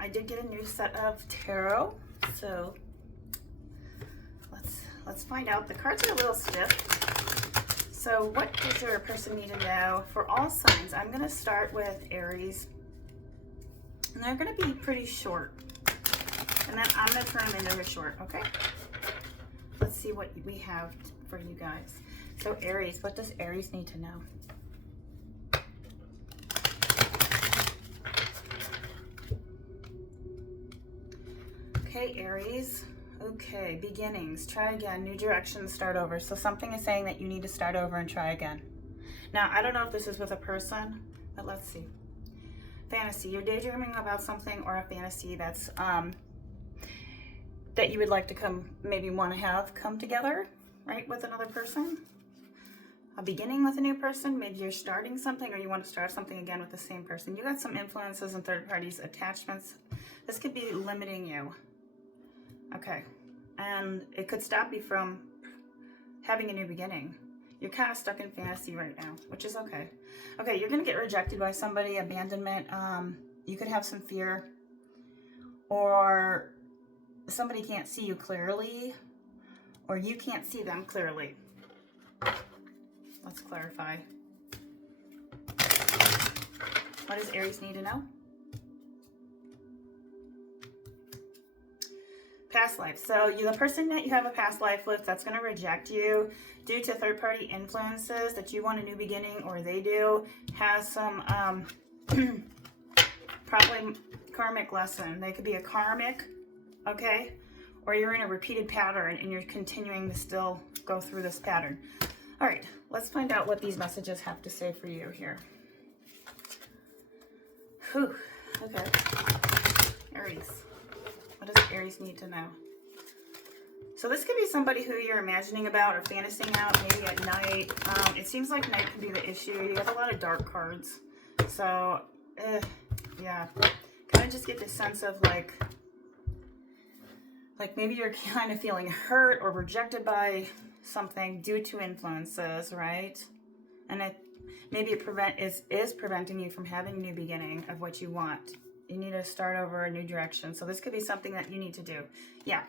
I did get a new set of tarot, so let's find out. The cards are a little stiff. So what does your person need to know for all signs? I'm going to start with Aries, and they're going to be pretty short, and then I'm going to turn them into a short, okay? Let's see what we have for you guys. So Aries, what does Aries need to know? Okay, Aries. Okay, beginnings. Try again. New direction, start over. So something is saying that you need to start over and try again. Now, I don't know if this is with a person, but let's see. Fantasy. You're daydreaming about something or a fantasy that's that you would like to maybe want to have come together, right, with another person. A beginning with a new person. Maybe you're starting something or you want to start something again with the same person. You got some influences and third parties, attachments. This could be limiting you. Okay, and it could stop you from having a new beginning. You're kind of stuck in fantasy right now, which is okay. Okay, you're going to get rejected by somebody, abandonment. You could have some fear, or somebody can't see you clearly, or you can't see them clearly. Let's clarify. What does Aries need to know? Past life. So the person that you have a past life with that's going to reject you due to third-party influences that you want a new beginning or they do has some probably karmic lesson. They could be a karmic, okay? Or you're in a repeated pattern and you're continuing to still go through this pattern. All right, let's find out what these messages have to say for you here. Whew, okay. Aries. What does Aries need to know? So this could be somebody who you're imagining about or fantasizing out, maybe at night. It seems like night could be the issue. You have a lot of dark cards. So, yeah. Kind of just get this sense of like maybe you're kind of feeling hurt or rejected something due to influences, right? And maybe it is preventing you from having a new beginning of what you want. You need to start over a new direction. So this could be something that you need to do. Yeah.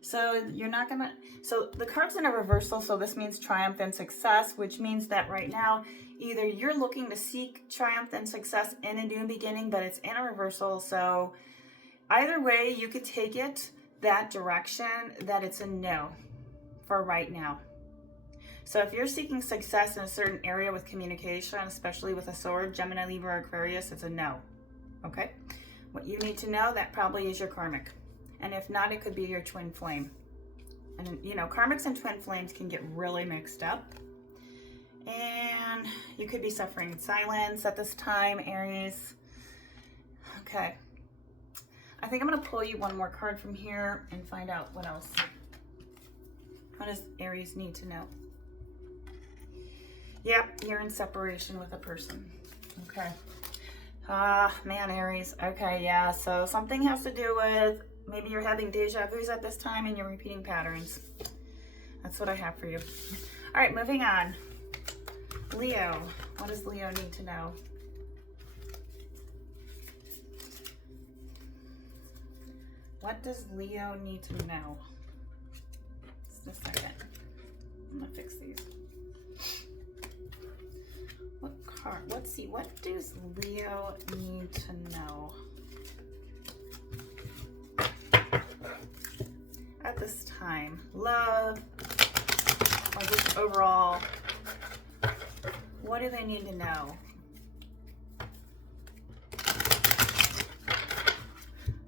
So you're not gonna, so the card's in a reversal. So this means triumph and success, which means that right now, either you're looking to seek triumph and success in a new beginning, but it's in a reversal. So either way, you could take it that direction, that it's a no for right now. So if you're seeking success in a certain area with communication, especially with a sword, Gemini, Libra, Aquarius, it's a no. Okay? What you need to know, that probably is your karmic. And if not, it could be your twin flame. And you know, karmics and twin flames can get really mixed up. And you could be suffering in silence at this time, Aries. Okay. I think I'm going to pull you one more card from here and find out what else. What does Aries need to know? Yep, you're in separation with a person. Okay. Man, Aries. Okay, yeah, so something has to do with maybe you're having deja vus at this time and you're repeating patterns. That's what I have for you. All right, moving on. Leo. What does Leo need to know? What does Leo need to know? Just a second. I'm gonna fix these. Let's see, what does Leo need to know at this time? Love, or just overall, what do they need to know?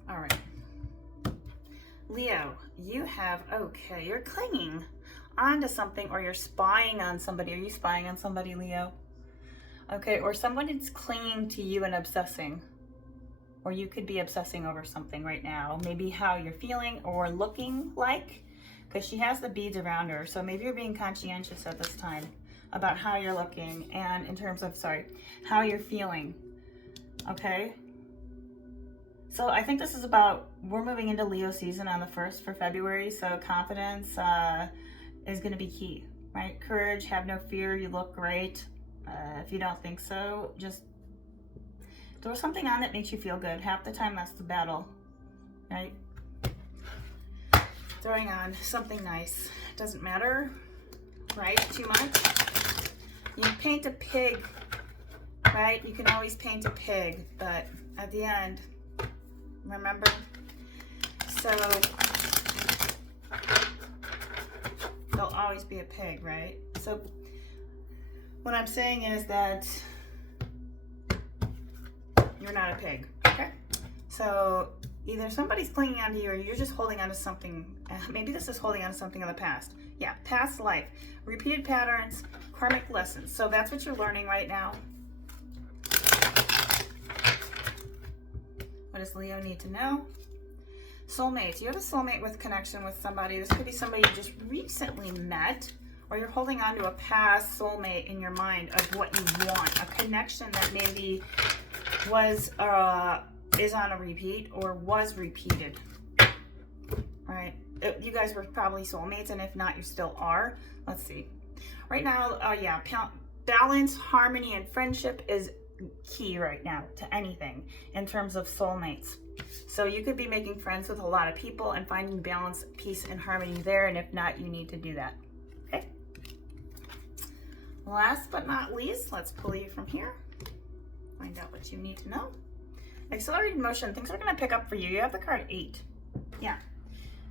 All right. Leo, you have, okay, you're clinging onto something or you're spying on somebody. Are you spying on somebody, Leo? Okay, or someone is clinging to you and obsessing. Or you could be obsessing over something right now. Maybe how you're feeling or looking like, because she has the beads around her. So maybe you're being conscientious at this time about how you're looking and in terms of, how you're feeling. Okay? So I think this is about, we're moving into Leo season on the 1st for February. So confidence is going to be key, right? Courage, have no fear, you look great. If you don't think so, just Throw something on that makes you feel good. Half the time that's the battle, right? Throwing on something nice. Doesn't matter, right? Too much. You paint a pig, right? You can always paint a pig, but at the end, remember? So there'll always be a pig, right? So what I'm saying is that you're not a pig, okay? So either somebody's clinging onto you or you're just holding on to something. Maybe this is holding on to something in the past. Yeah, past life, repeated patterns, karmic lessons. So that's what you're learning right now. What does Leo need to know? Soulmates. You have a soulmate with connection with somebody. This could be somebody you just recently met, or you're holding on to a past soulmate in your mind of what you want. A connection that maybe was is on a repeat or was repeated. All right. You guys were probably soulmates, and if not, you still are. Let's see. Right now, yeah, balance, harmony, and friendship is key right now to anything in terms of soulmates. So you could be making friends with a lot of people and finding balance, peace, and harmony there, and if not, you need to do that. Okay. Last but not least, let's pull you from here. Find out what you need to know. Accelerated motion. Things are going to pick up for you. You have the card 8. Yeah.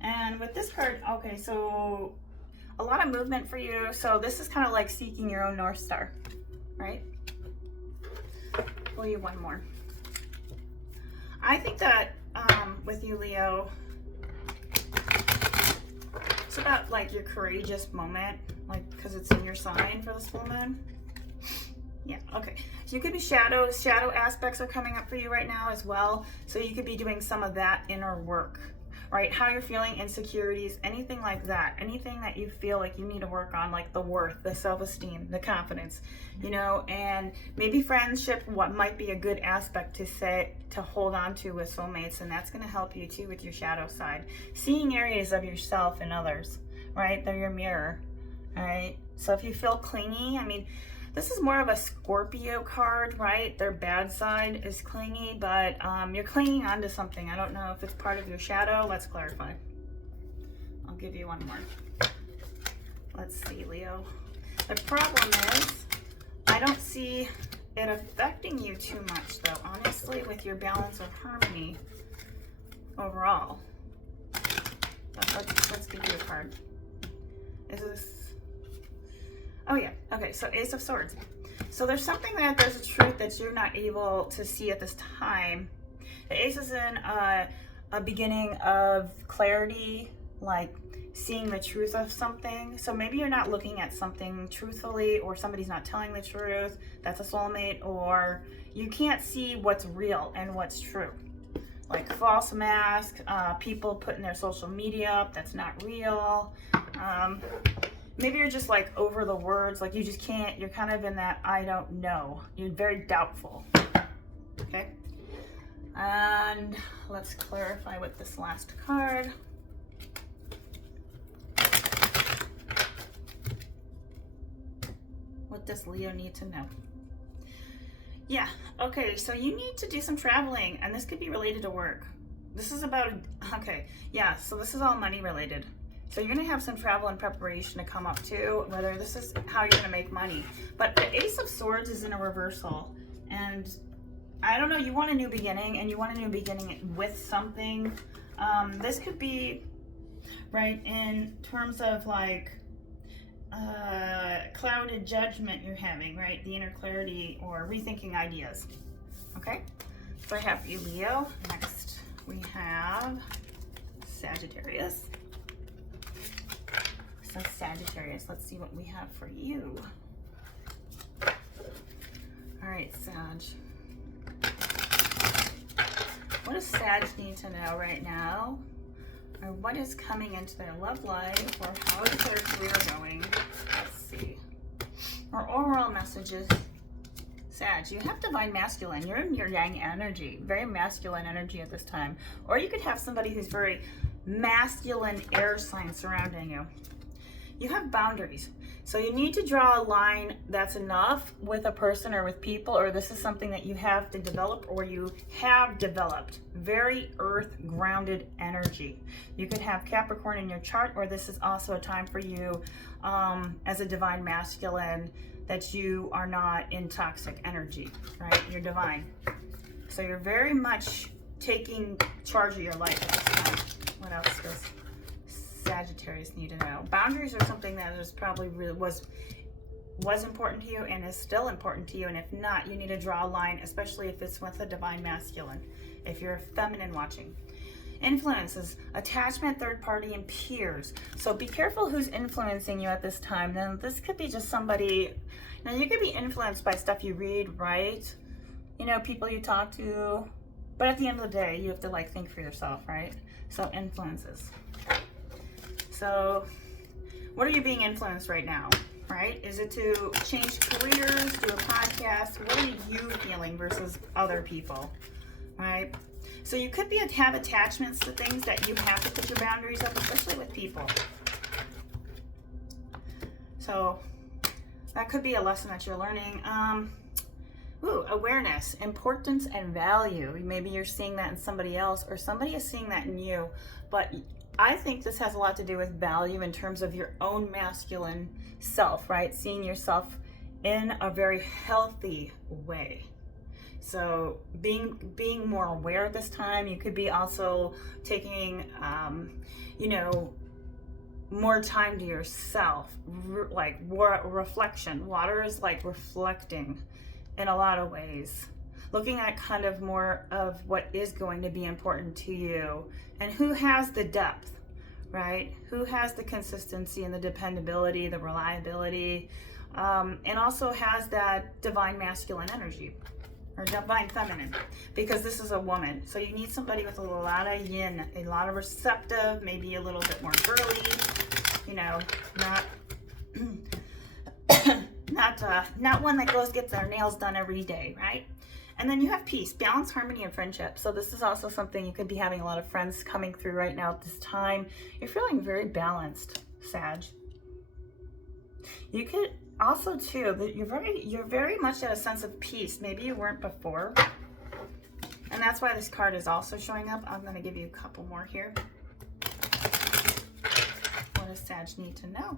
And with this card, okay, so a lot of movement for you. So this is kind of like seeking your own North Star, right? Pull you one more. I think that with you, Leo, it's about like your courageous moment, like because it's in your sign for this full moon. Yeah, okay. So you could be shadow aspects are coming up for you right now as well. So you could be doing some of that inner work, right? How you're feeling, insecurities, anything like that. Anything that you feel like you need to work on, like the worth, the self-esteem, the confidence, you know, and maybe friendship, what might be a good aspect to hold on to with soulmates, and that's going to help you too with your shadow side. Seeing areas of yourself in others, right? They're your mirror, all right? So if you feel clingy, I mean, this is more of a Scorpio card, right? Their bad side is clingy, but you're clinging onto something. I don't know if it's part of your shadow. Let's clarify. I'll give you one more. Let's see, Leo. The problem is, I don't see it affecting you too much, though, honestly, with your balance of harmony overall. But let's give you a card. Is this... Oh yeah, okay, so Ace of Swords. So there's something there's a truth that you're not able to see at this time. The Ace is in a beginning of clarity, like seeing the truth of something. So maybe you're not looking at something truthfully, or somebody's not telling the truth, that's a soulmate, or you can't see what's real and what's true. Like false mask, people putting their social media up that's not real. Maybe you're just like over the words, like you just can't, you're kind of in that I don't know. You're very doubtful, okay? And let's clarify with this last card. What does Leo need to know? Yeah, okay, so you need to do some traveling, and this could be related to work. This is about, okay, yeah, so this is all money related. So you're going to have some travel and preparation to come up too, whether this is how you're going to make money. But the Ace of Swords is in a reversal. And I don't know, you want a new beginning, and you want a new beginning with something. This could be, right, in terms of like clouded judgment you're having, right? The inner clarity or rethinking ideas. Okay? So I have you, Leo. Next we have Sagittarius. So Sagittarius, let's see what we have for you. All right, Sag. What does Sag need to know right now? Or what is coming into their love life? Or how is their career going? Let's see. Or overall messages. Sag, you have divine masculine. You're in your yang energy. Very masculine energy at this time. Or you could have somebody who's very masculine air sign surrounding you. You have boundaries. So you need to draw a line that's enough with a person or with people, or this is something that you have to develop or you have developed. Very earth grounded energy. You could have Capricorn in your chart, or this is also a time for you as a divine masculine that you are not in toxic energy, right? You're divine. So you're very much taking charge of your life at this time. What else does Sagittarius need to know? Boundaries are something that is probably really was important to you and is still important to you, and if not, you need to draw a line, especially if it's with a divine masculine, if you're a feminine watching. Influences, attachment, third party, and peers. So be careful who's influencing you at this time. Now this could be just somebody, now you could be influenced by stuff you read, right? You know, people you talk to, but at the end of the day, you have to like think for yourself, right? So influences. So what are you being influenced right now, right? Is it to change careers, do a podcast? What are you feeling versus other people, right? So you could be have attachments to things that you have to put your boundaries up, especially with people. So that could be a lesson that you're learning. Awareness, importance, and value. Maybe you're seeing that in somebody else, or somebody is seeing that in you, but I think this has a lot to do with value in terms of your own masculine self, right? Seeing yourself in a very healthy way. So being more aware at this time. You could be also taking, more time to yourself, like reflection. Water is like reflecting in a lot of ways. Looking at kind of more of what is going to be important to you and who has the depth, right? Who has the consistency and the dependability, the reliability, and also has that divine masculine energy or divine feminine, because this is a woman. So you need somebody with a lot of yin, a lot of receptive, maybe a little bit more girly, not one that gets their nails done every day, right? And then you have peace, balance, harmony, and friendship. So this is also something you could be having a lot of friends coming through right now at this time. You're feeling very balanced, Sag. You could also too, that you're very much at a sense of peace. Maybe you weren't before. And that's why this card is also showing up. I'm going to give you a couple more here. What does Sag need to know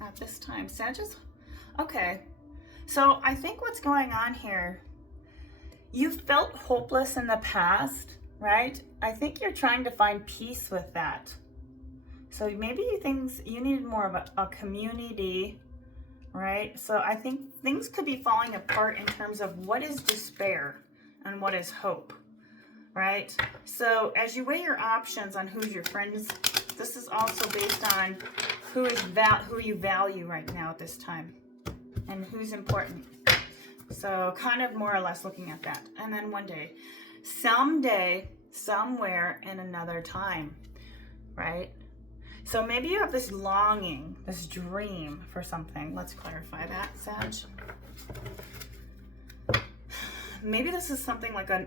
at this time? Sag is, okay. So I think what's going on here, you felt hopeless in the past, right? I think you're trying to find peace with that. So maybe you needed more of a community, right? So I think things could be falling apart in terms of what is despair and what is hope, right? So as you weigh your options on who's your friends, this is also based on who you value right now at this time and who's important. So kind of more or less looking at that. And then one day, someday, somewhere, in another time, right? So maybe you have this longing, this dream for something. Let's clarify that, Sag. Maybe this is something like a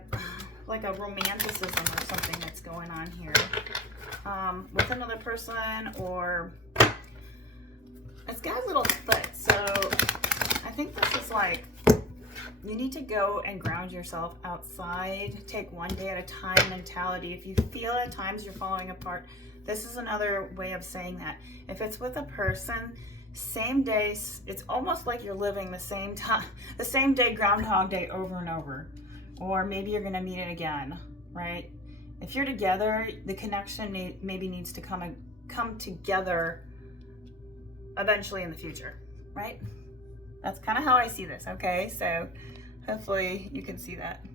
romanticism or something that's going on here with another person, or it's got a little foot. So I think this is like, you need to go and ground yourself outside. Take one day at a time mentality. If you feel at times you're falling apart, this is another way of saying that. If it's with a person, same day, it's almost like you're living the same time, the same day, Groundhog Day, over and over. Or maybe you're going to meet it again, right? If you're together, the connection maybe needs to come together eventually in the future, right? That's kind of how I see this, okay? So hopefully you can see that.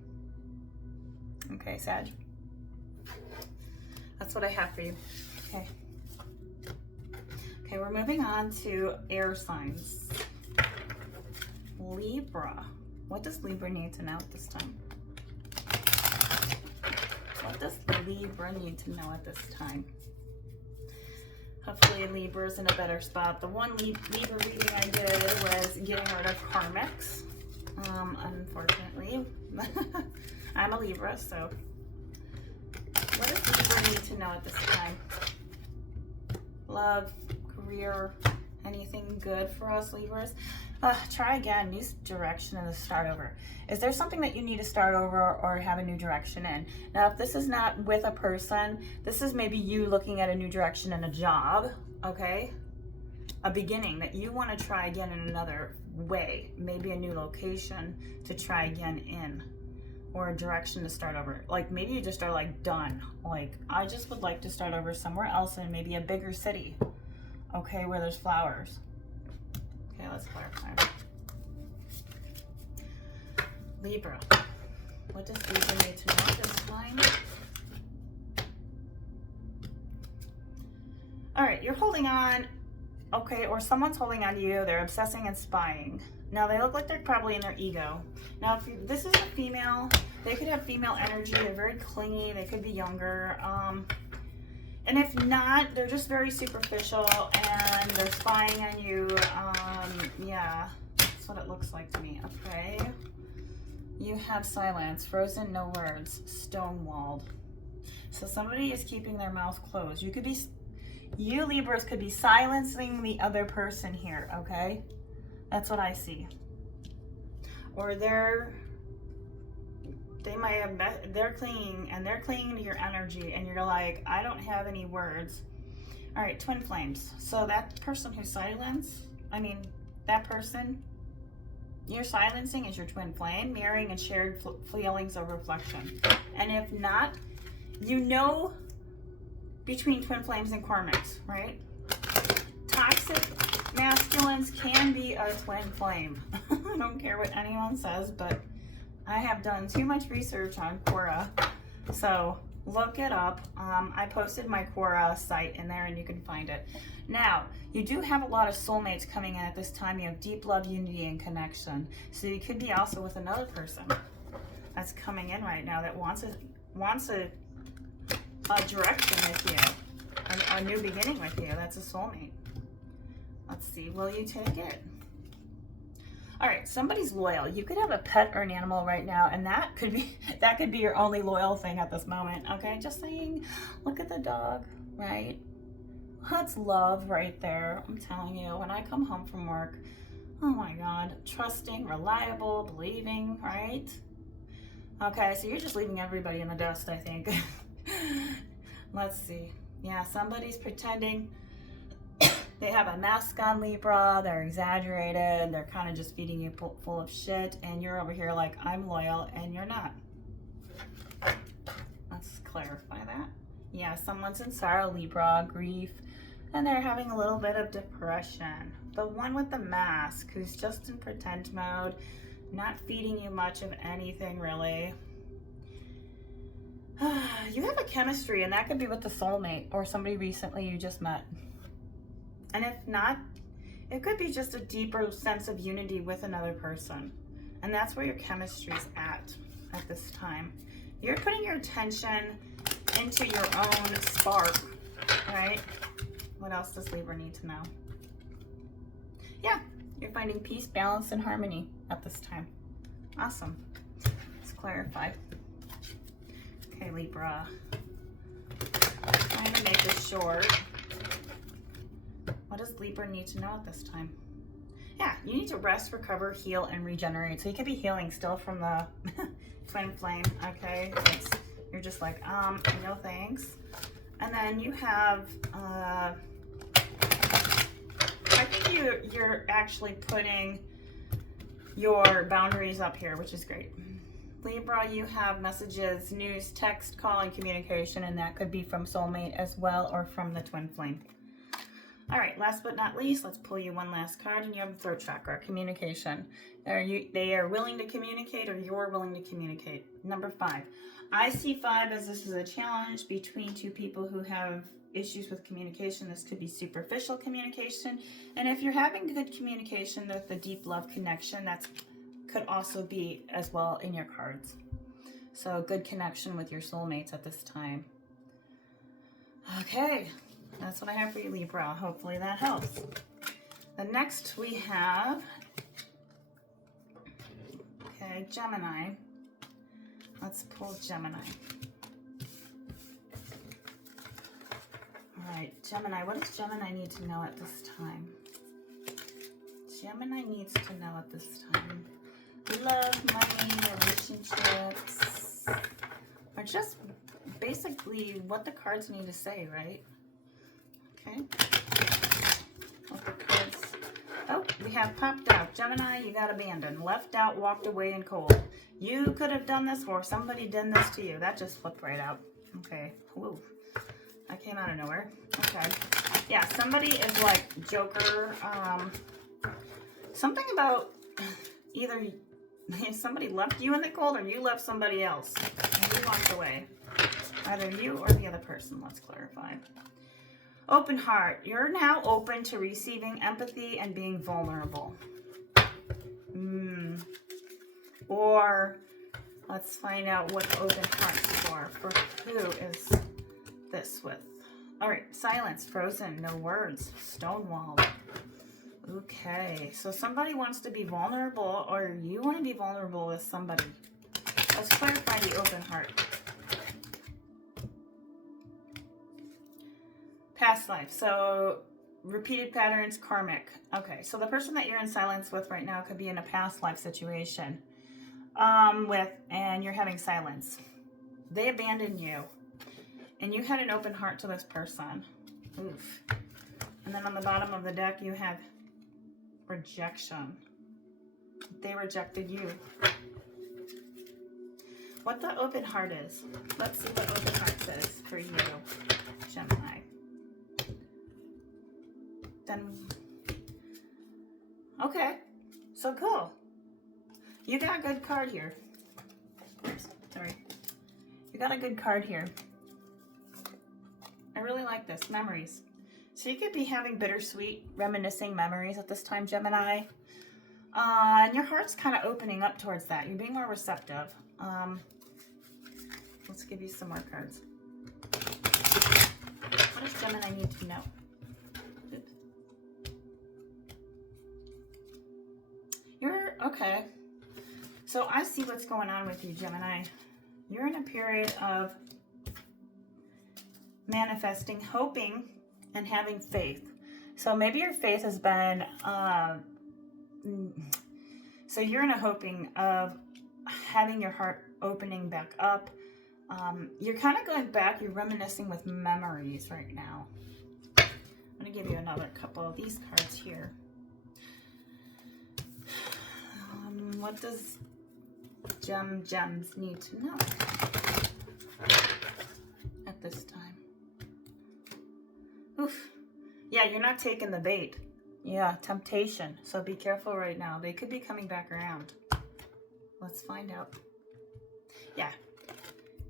Okay, Sag. That's what I have for you. Okay. Okay, we're moving on to air signs. Libra. What does Libra need to know at this time? What does Libra need to know at this time? Hopefully Libra's in a better spot. The one Libra reading I did was getting rid of karmics. Unfortunately, I'm a Libra, so what does Libra need to know at this time? love, career, anything good for us Libras? Try again, new direction and a start over. Is there something that you need to start over or have a new direction in? Now, if this is not with a person, this is maybe you looking at a new direction in a job, okay? A beginning that you want to try again in another way, maybe a new location to try again in, or a direction to start over. Like maybe you just are like done. Like I just would like to start over somewhere else in maybe a bigger city, okay, where there's flowers. Okay, let's clarify. Libra. What does Libra need to know this time? All right, you're holding on, okay, or someone's holding on to you. They're obsessing and spying. Now, they look like they're probably in their ego. Now, if this is a female, they could have female energy. They're very clingy. They could be younger. And if not, they're just very superficial and they're spying on you. Yeah, that's what it looks like to me. Okay. You have silence, frozen, no words, stonewalled. So somebody is keeping their mouth closed. You Libras could be silencing the other person here, okay? That's what I see. Or they're clinging to your energy and you're like, I don't have any words. All right, twin flames. So that person who that person you're silencing is your twin flame, mirroring and shared feelings of reflection. And if not, between twin flames and karmics, right? Toxic masculines can be a twin flame. I don't care what anyone says, but I have done too much research on Quora, so look it up. I posted my Quora site in there and you can find it. Now, you do have a lot of soulmates coming in at this time. You have deep love, unity, and connection. So you could be also with another person that's coming in right now that wants a direction with you, a new beginning with you. That's a soulmate. Let's see, will you take it? All right, somebody's loyal. You could have a pet or an animal right now, and that could be your only loyal thing at this moment. Okay, just saying. Look at the dog, right? That's love right there. I'm telling you, when I come home from work, oh my God, trusting, reliable, believing, right? Okay, so you're just leaving everybody in the dust, I think. Let's see. Yeah, somebody's pretending. They have a mask on, Libra. They're exaggerated. They're kind of just feeding you full of shit. And you're over here like, I'm loyal, and you're not. Let's clarify that. Yeah, someone's in sorrow, Libra, grief, and they're having a little bit of depression. The one with the mask, who's just in pretend mode, not feeding you much of anything, really. You have a chemistry, and that could be with the soulmate or somebody recently you just met. And if not, it could be just a deeper sense of unity with another person. And that's where your chemistry's at this time. You're putting your attention into your own spark, right? What else does Libra need to know? Yeah, you're finding peace, balance, and harmony at this time. Awesome. Let's clarify. Okay, Libra. Trying to make this short. What does Libra need to know at this time? Yeah, you need to rest, recover, heal, and regenerate. So you could be healing still from the twin flame, okay? You're just like, no thanks. And then you have, I think you're actually putting your boundaries up here, which is great. Libra, you have messages, news, text, call, and communication, and that could be from soulmate as well or from the twin flame. All right, last but not least, let's pull you one last card, and you have the throat chakra, communication. They are willing to communicate, or you're willing to communicate. Number 5. I see 5 as this is a challenge between two people who have issues with communication. This could be superficial communication. And if you're having good communication with the deep love connection, that could also be as well in your cards. So good connection with your soulmates at this time. Okay. That's what I have for you, Libra. Hopefully that helps. The next we have, okay, Gemini. Let's pull Gemini. Alright, Gemini, what does Gemini need to know at this time? Gemini needs to know at this time. Love, money, relationships, or just basically what the cards need to say, right? Okay. What the cards... Oh, we have popped out. Gemini, you got abandoned. Left out, walked away, and cold. You could have done this, or somebody did this to you. That just flipped right out. Okay. Woo. That came out of nowhere. Okay. Yeah, somebody is like Joker. Something about either somebody left you in the cold or you left somebody else and you walked away. Either you or the other person. Let's clarify. Open heart. You're now open to receiving empathy and being vulnerable. Or let's find out what open heart's for. For who is this with? All right, silence, frozen, no words, stonewalled. Okay, so somebody wants to be vulnerable, or you want to be vulnerable with somebody. Let's clarify the open heart. Past life, so repeated patterns, karmic. Okay, so the person that you're in silence with right now could be in a past life situation and you're having silence. They abandoned you, and you had an open heart to this person. Oof. And then on the bottom of the deck, you have rejection. They rejected you. What the open heart is. Let's see what open heart says for you, Gemini. Then, okay, so cool. You got a good card here. Oops, sorry. You got a good card here. I really like this. Memories. So you could be having bittersweet, reminiscing memories at this time, Gemini. And your heart's kind of opening up towards that. You're being more receptive. Let's give you some more cards. What does Gemini need to know? Oops. You're, okay. So I see what's going on with you, Gemini. You're in a period of manifesting, hoping, and having faith. So maybe your faith has been, so you're in a hoping of having your heart opening back up. You're kind of going back, you're reminiscing with memories right now. I'm going to give you another couple of these cards here. What does Gems need to know at this time? Oof. Yeah, you're not taking the bait. Yeah, temptation. So be careful right now. They could be coming back around. Let's find out. Yeah.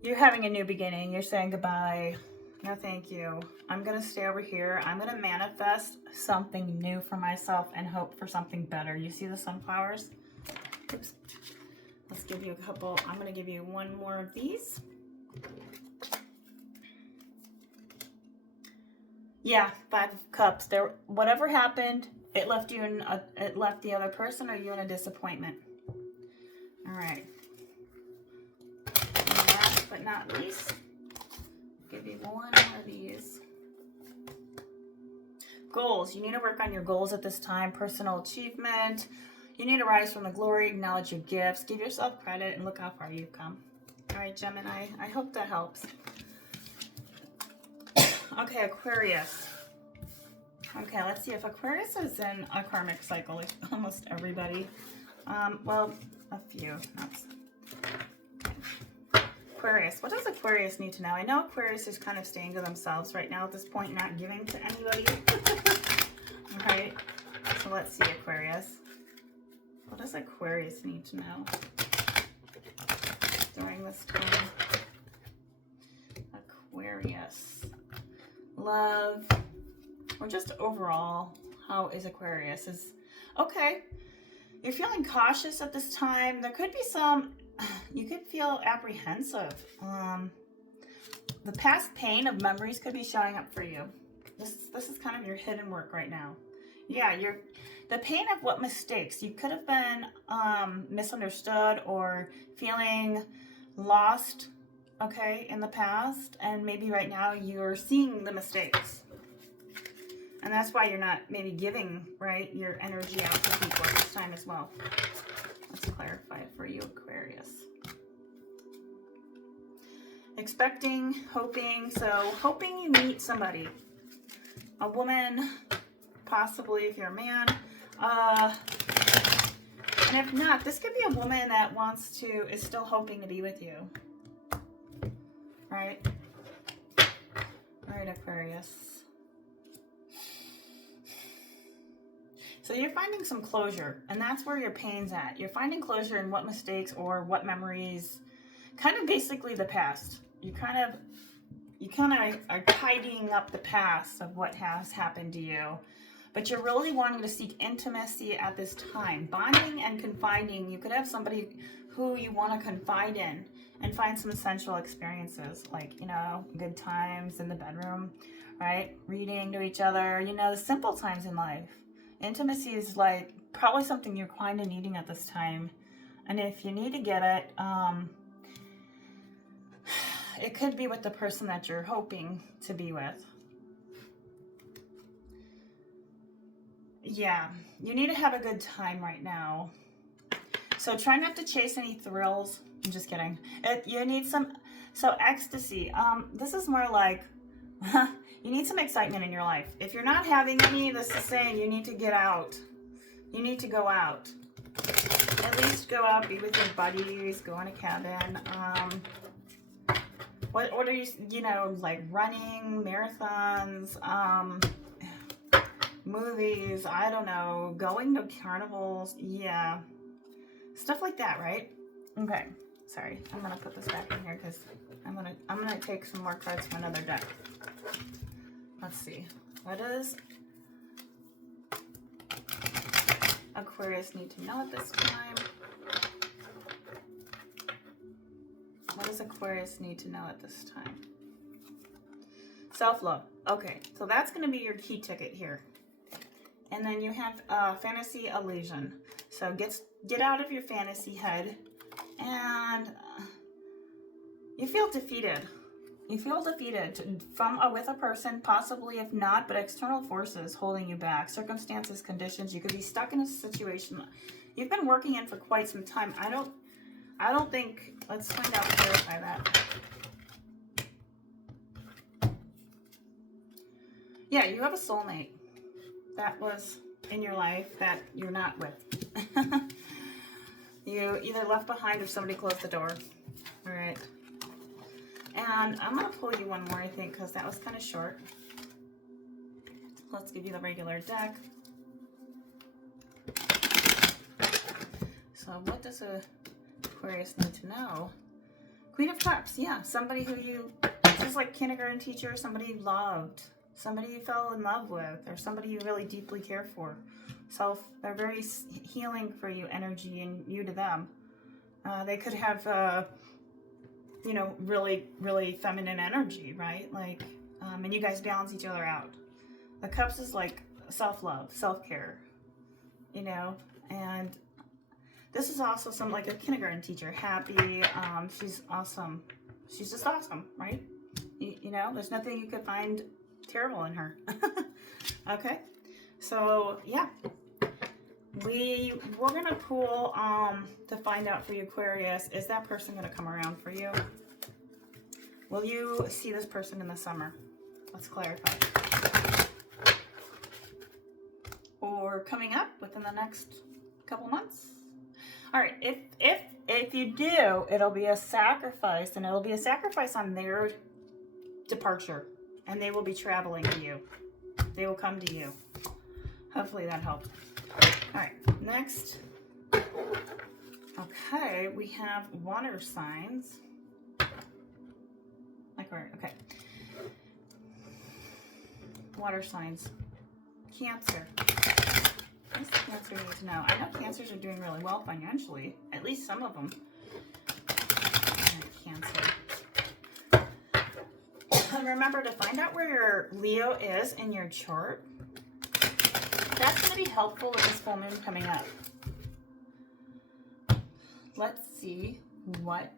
You're having a new beginning. You're saying goodbye. No, thank you. I'm going to stay over here. I'm going to manifest something new for myself and hope for something better. You see the sunflowers? Oops. Let's give you a couple. I'm going to give you one more of these. Yeah, 5 of Cups. There, whatever happened, it left you in it left the other person, or you in a disappointment. All right. And last but not least, give you one more of these. Goals. You need to work on your goals at this time. Personal achievement. You need to rise from the glory, acknowledge your gifts, give yourself credit, and look how far you've come. All right, Gemini. I hope that helps. Okay, Aquarius. Okay, let's see if Aquarius is in a karmic cycle, like almost everybody. Well, a few. Aquarius. What does Aquarius need to know? I know Aquarius is kind of staying to themselves right now at this point, not giving to anybody. All right. So let's see, Aquarius. What does Aquarius need to know during this time? Aquarius. Love, or just overall, how is Aquarius? Is okay. You're feeling cautious at this time. There could be some, you could feel apprehensive. The past pain of memories could be showing up for you. This is kind of your hidden work right now. Yeah, the pain of what mistakes. You could have been misunderstood or feeling lost, okay, in the past, and maybe right now you're seeing the mistakes. And that's why you're not maybe giving, right, your energy out to people at this time as well. Let's clarify it for you, Aquarius. Expecting, hoping. So hoping you meet somebody. A woman, possibly if you're a man. And if not, this could be a woman that is still hoping to be with you. Right? All right, Aquarius. So you're finding some closure, and that's where your pain's at. You're finding closure in what mistakes or what memories, kind of basically the past. You kind of are tidying up the past of what has happened to you, but you're really wanting to seek intimacy at this time. Bonding and confiding. You could have somebody who you want to confide in and find some sensual experiences, like, you know, good times in the bedroom, right? Reading to each other, you know, the simple times in life. Intimacy is like probably something you're kind of needing at this time. And if you need to get it, it could be with the person that you're hoping to be with. Yeah, you need to have a good time right now. So try not to chase any thrills. I'm just kidding. You need some, so ecstasy. This is more like, you need some excitement in your life. If you're not having any, this is saying you need to get out. You need to go out. At least go out, be with your buddies, go in a cabin. What are you know, like running, marathons, movies, I don't know, going to carnivals, yeah. Stuff like that, right? Okay, sorry. I'm gonna put this back in here because I'm gonna take some more cards from another deck. Let's see. What does Aquarius need to know at this time? What does Aquarius need to know at this time? Self-love. Okay, so that's going to be your key ticket here. And then you have fantasy illusion. So get out of your fantasy head, and you feel defeated. You feel defeated with a person, possibly, if not, but external forces holding you back. Circumstances, conditions. You could be stuck in a situation you've been working in for quite some time. I don't think, let's find out, clarify that. Yeah, you have a soulmate that was in your life that you're not with. You either left behind or somebody closed the door. All right. And I'm going to pull you one more, I think, because that was kind of short. Let's give you the regular deck. So what does Aquarius need to know? Queen of Cups, yeah. Somebody who this is like kindergarten teacher, somebody you loved, somebody you fell in love with, or somebody you really deeply care for. They're very healing for you energy, and you to them. They could have, you know, really, really feminine energy, right? Like, and you guys balance each other out. The Cups is like self-love, self-care, you know, and this is also like a kindergarten teacher, happy. She's awesome. She's just awesome, right? You know, there's nothing you could find terrible in her. Okay, so yeah, we're gonna pull to find out for you, Aquarius. Is that person gonna come around for you? Will you see this person in the summer? Let's clarify. Or coming up within the next couple months? All right, if you do, it'll be a sacrifice, and it'll be a sacrifice on their departure, and they will be traveling to you. They will come to you. Hopefully that helped. All right, next. Okay, we have water signs. Okay. Water signs. Cancer. What does Cancer need to know? I know Cancers are doing really well financially. At least some of them. Cancer. Remember to find out where your Leo is in your chart. That's going to be helpful with this full moon coming up. Let's see what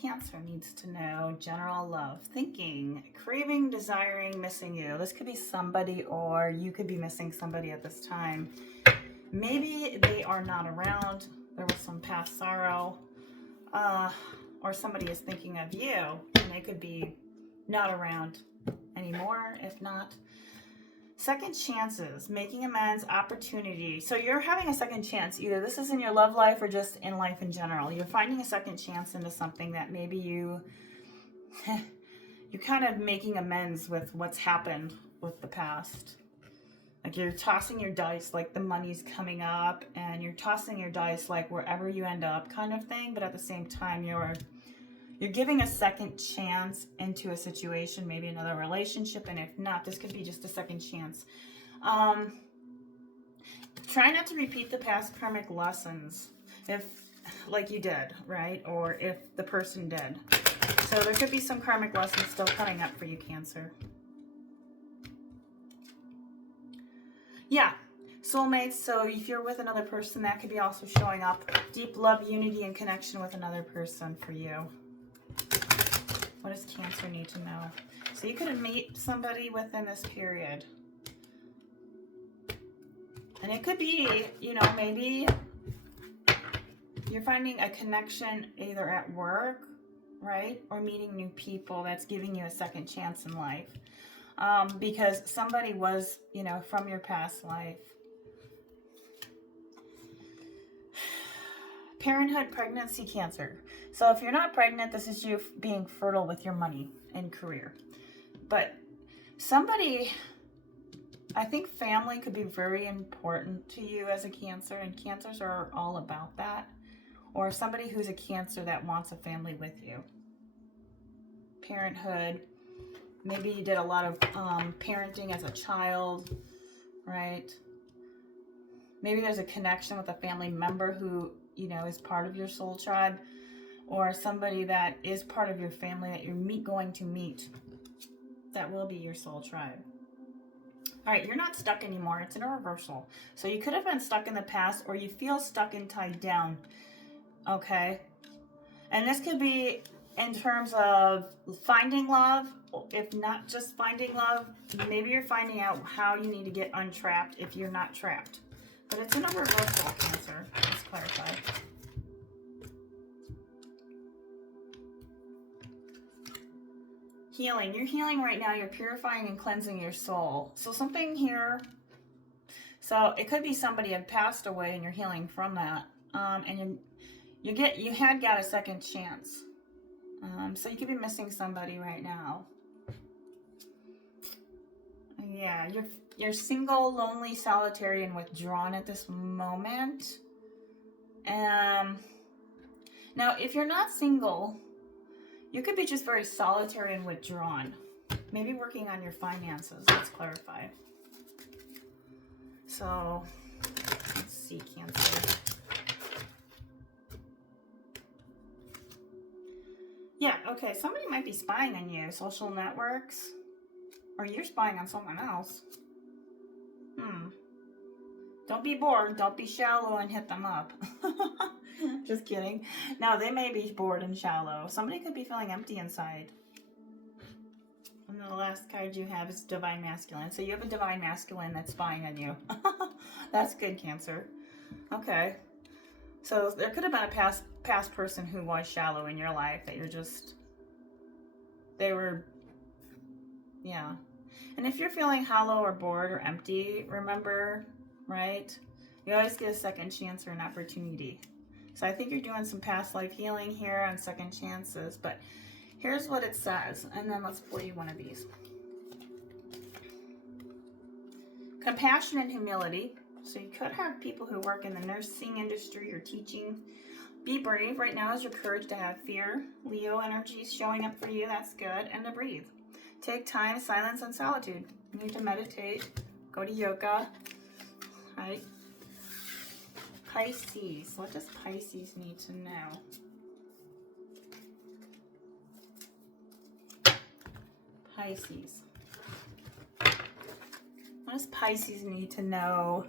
Cancer needs to know general love, thinking, craving, desiring, missing you. This could be somebody, or you could be missing somebody at this time. Maybe they are not around. There was some past sorrow, or somebody is thinking of you and they could be not around anymore. If not, second chances, making amends, opportunity. So you're having a second chance. Either this is in your love life or just in life in general. You're finding a second chance into something that maybe you're kind of making amends with what's happened with the past. Like you're tossing your dice, like the money's coming up, and you're tossing your dice like wherever you end up kind of thing. But at the same time, you're giving a second chance into a situation, maybe another relationship, and if not, this could be just a second chance. Try not to repeat the past karmic lessons, if like you did, right? Or if the person did. So there could be some karmic lessons still coming up for you, Cancer. Yeah, soulmates. So if you're with another person, that could be also showing up. Deep love, unity, and connection with another person for you. What does Cancer need to know? So you could meet somebody within this period. And it could be, you know, maybe you're finding a connection either at work, right? Or meeting new people that's giving you a second chance in life. Because somebody was, you know, from your past life. Parenthood, pregnancy, Cancer. So if you're not pregnant, this is you being fertile with your money and career. But somebody, I think family could be very important to you as a Cancer, and Cancers are all about that. Or somebody who's a Cancer that wants a family with you. Parenthood. Maybe you did a lot of parenting as a child, right? Maybe there's a connection with a family member who, you know, is part of your soul tribe, or somebody that is part of your family that you're going to meet that will be your soul tribe. All right, you're not stuck anymore. It's in a reversal. So you could have been stuck in the past, or you feel stuck and tied down, okay? And this could be in terms of finding love. If not just finding love, maybe you're finding out how you need to get untrapped if you're not trapped. But it's in a reversal, Cancer. Let's clarify. Healing. You're healing right now. You're purifying and cleansing your soul. So something here. So it could be somebody had passed away and you're healing from that. And you had got a second chance. So you could be missing somebody right now. Yeah, you're single, lonely, solitary, and withdrawn at this moment. Now, if you're not single, you could be just very solitary and withdrawn. Maybe working on your finances. Let's clarify. So, let's see, Cancer. Yeah, okay, somebody might be spying on you. Social networks. Or you're spying on someone else. Don't be bored. Don't be shallow and hit them up. Just kidding. No, they may be bored and shallow. Somebody could be feeling empty inside. And the last card you have is Divine Masculine. So you have a Divine Masculine that's spying on you. That's good, Cancer. Okay. So there could have been a past person who was shallow in your life that yeah. And if you're feeling hollow or bored or empty, remember, right? You always get a second chance or an opportunity. So I think you're doing some past life healing here on second chances, but here's what it says. And then let's pull you one of these. Compassion and humility. So you could have people who work in the nursing industry or teaching. Be brave. Right now is your courage to have fear. Leo energy is showing up for you. That's good. And to breathe. Take time, silence, and solitude. You need to meditate. Go to yoga. Right? Pisces. What does Pisces need to know? Pisces. What does Pisces need to know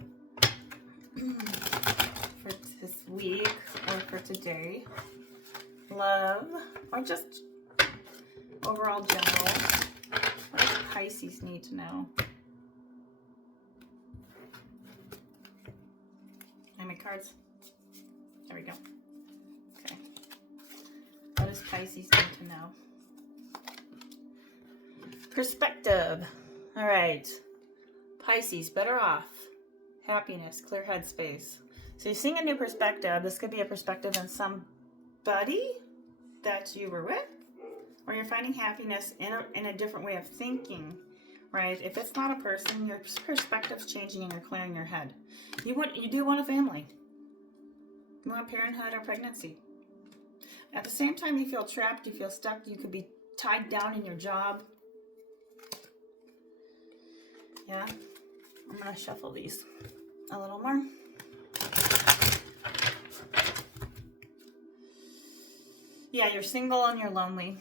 for this week or for today? Love, or just overall general. What does Pisces need to know? How many cards? There we go. Okay. What does Pisces need to know? Perspective. All right. Pisces, better off. Happiness, clear headspace. So you're seeing a new perspective. This could be a perspective in somebody that you were with, or you're finding happiness in a different way of thinking, right? If it's not a person, your perspective's changing and you're clearing your head. You do want a family. You want parenthood or pregnancy. At the same time, you feel trapped, you feel stuck, you could be tied down in your job. Yeah, I'm gonna shuffle these a little more. Yeah, you're single and you're lonely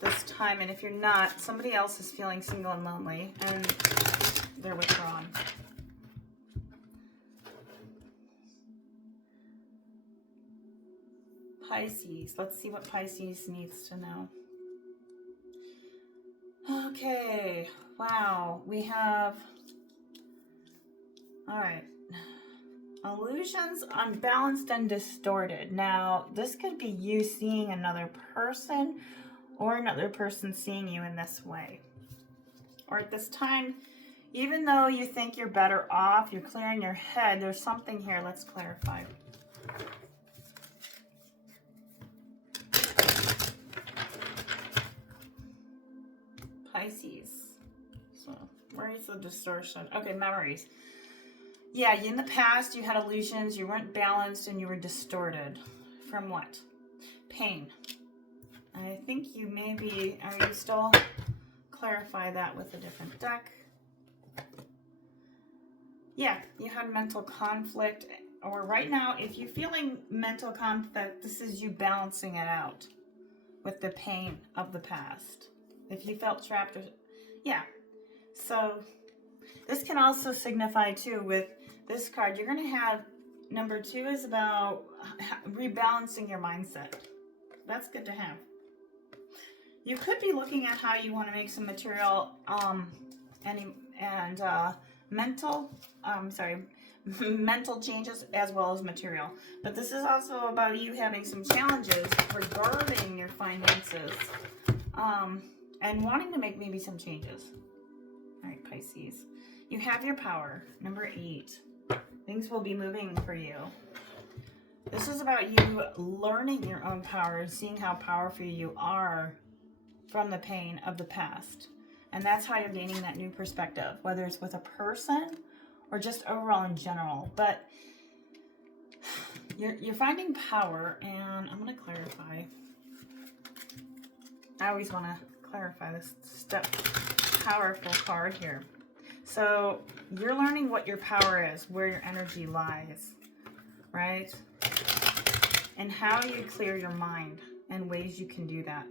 this time, and if you're not, somebody else is feeling single and lonely and they're withdrawn. Pisces, let's see what Pisces needs to know. Okay, wow, we have, all right, illusions, unbalanced and distorted. Now, this could be you seeing another person or another person seeing you in this way. Or at this time, even though you think you're better off, you're clearing your head, there's something here, let's clarify. Pisces. So, where is the distortion? Okay, memories. Yeah, in the past you had illusions, you weren't balanced, and you were distorted. From what? Pain. I think you maybe, are you still, clarify that with a different deck. Yeah, you had mental conflict, or right now, if you're feeling mental conflict, this is you balancing it out with the pain of the past. If you felt trapped, or, yeah. So this can also signify too with this card, you're going to have, number 2 is about rebalancing your mindset. That's good to have. You could be looking at how you want to make some material mental changes as well as material. But this is also about you having some challenges regarding your finances and wanting to make maybe some changes. All right, Pisces. You have your power, number 8. Things will be moving for you. This is about you learning your own power and seeing how powerful you are from the pain of the past. And that's how you're gaining that new perspective, whether it's with a person or just overall in general. But you're finding power, and I'm going to clarify. I always want to clarify this powerful card here. So you're learning what your power is, where your energy lies, right? And how you clear your mind and ways you can do that.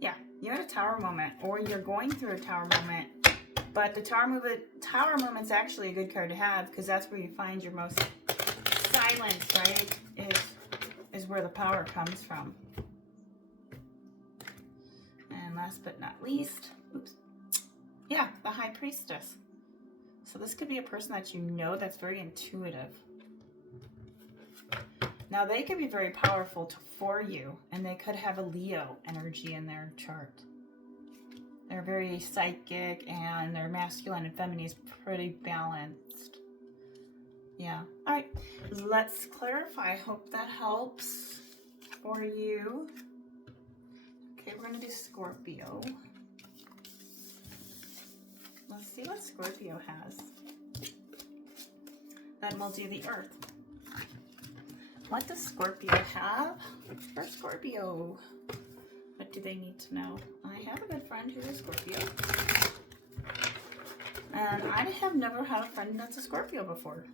Yeah, you had a tower moment, or you're going through a tower moment, but the tower moment's actually a good card to have because that's where you find your most silence, right? Is where the power comes from. And last but not least, oops. Yeah, the High Priestess. So this could be a person that you know that's very intuitive. Now they could be very powerful for you, and they could have a Leo energy in their chart. They're very psychic, and their masculine and feminine is pretty balanced. Yeah. All right. Let's clarify. Hope that helps for you. Okay, we're going to do Scorpio. Let's see what Scorpio has. Then we'll do the Earth. What does Scorpio have for Scorpio? What do they need to know? I have a good friend who is Scorpio. And I have never had a friend that's a Scorpio before.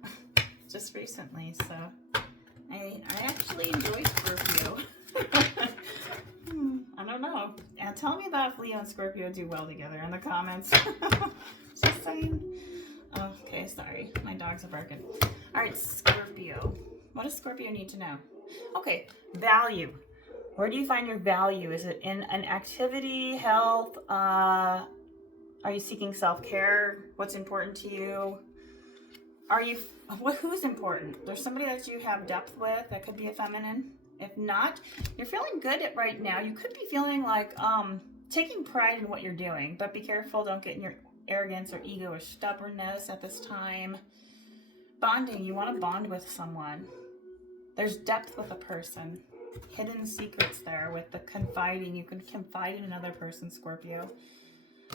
Just recently, so I actually enjoy Scorpio. I don't know. Tell me about if Leo and Scorpio do well together in the comments. Just saying. Okay, sorry. My dogs are barking. All right, Scorpio. What does Scorpio need to know? Okay, value. Where do you find your value? Is it in an activity, health? Are you seeking self-care? What's important to you? Who's important? There's somebody that you have depth with. That could be a feminine. If not, you're feeling good right now. You could be feeling like taking pride in what you're doing, but be careful. Don't get in your arrogance or ego or stubbornness at this time. Bonding. You want to bond with someone. There's depth with a person. Hidden secrets there with the confiding. You can confide in another person, Scorpio.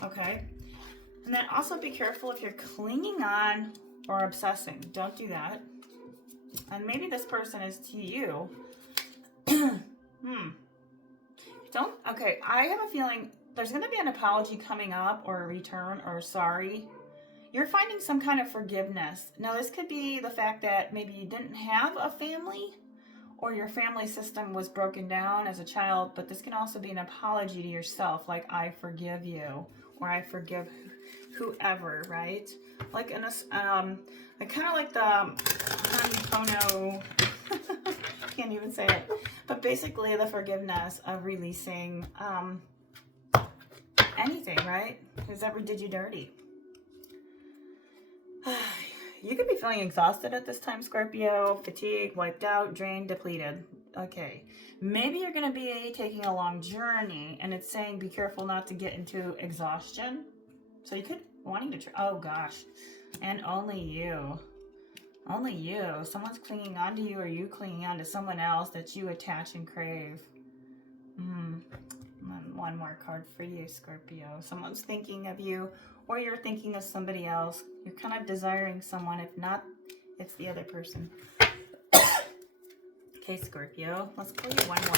Okay. And then also be careful if you're clinging on or obsessing. Don't do that. And maybe this person is to you. Okay, I have a feeling there's going to be an apology coming up, or a return, or sorry. You're finding some kind of forgiveness. Now, this could be the fact that maybe you didn't have a family, or your family system was broken down as a child, but this can also be an apology to yourself, like, I forgive you, or I forgive whoever, right? Like, in a, I kind of like the Honeypono, can't even say it, but basically the forgiveness of releasing anything, right? Who's ever did you dirty. You could be feeling exhausted at this time, Scorpio, fatigued, wiped out, drained, depleted. Okay, maybe you're going to be taking a long journey, and it's saying be careful not to get into exhaustion. So you could wanting to oh gosh, and only you. Only you. Someone's clinging on to you, or you clinging on to someone else that you attach and crave. One more card for you, Scorpio. Someone's thinking of you, or you're thinking of somebody else. You're kind of desiring someone. If not, it's the other person. Okay, Scorpio. Let's pull you one more.